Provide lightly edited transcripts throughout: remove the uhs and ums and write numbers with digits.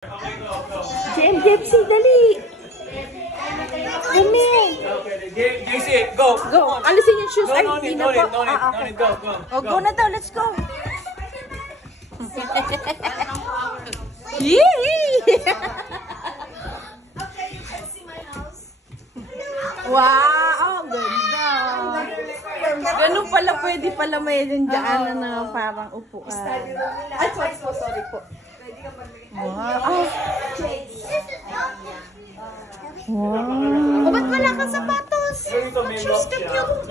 JC, dali. Dali. JC, go. Go. Alisin yung shoes. Ay, No hindi need, na no po. need, no need, no need, go. Oh, go na daw. Let's go. Yee! Wow, ang ganda. Ganun pala, pwede pala may dyan na parang upuan. Ay, sorry po. Wow. O, ba't wala kang sapatos? Shoes ka cute.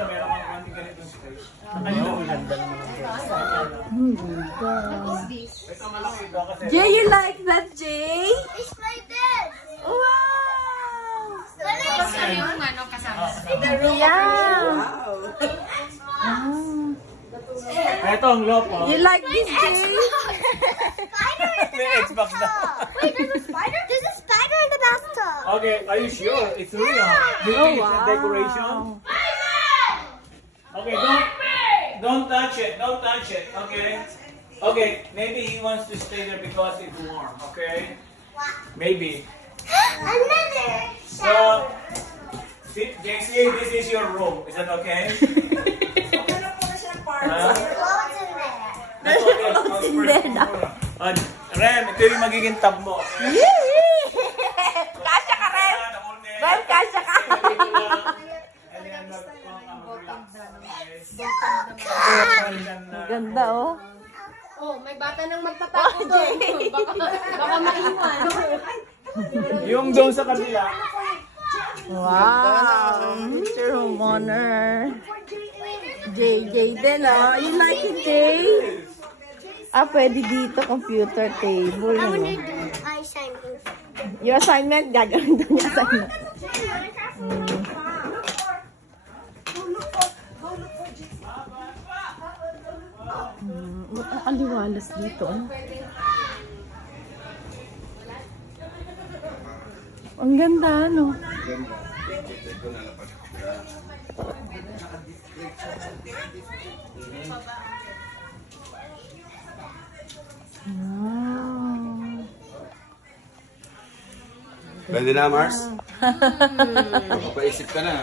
Jay, you like that, Jay? It's my bed. Wow! Sorry yung ano kasama. Yeah. Ito ang lopo. You like this, Jay? Spider in the May Xbox na. Wait, there's a spider? There's a spider in the bathtub. Okay, are you sure? It's real. Do you think it's a decoration? Okay, don't touch it. Don't touch it. Okay. Okay, maybe he wants to stay there because it's warm. Okay. Maybe. Another. So, JC, this is your room. Is that okay? Clothes in there. That's okay. Clothes in there na. Rem, ito yung magiging tab mo. Yee! Kasya ka, Ren! Ren, kasya ka! Ganda, oh. Oh, may bata nang magtatakot doon. Baka maiwan. Yung doon sa kabila. Wow! Mr. Homeowner. JJ din, oh. You like it, Jay? Ah, pwede dito, computer table. I want to No? do assignment. Your assignment, gagawin daw niya assignment. Ang aliwalas dito. Ang ganda, no? Wow. Pwede na, Mars? Papaisip ka na.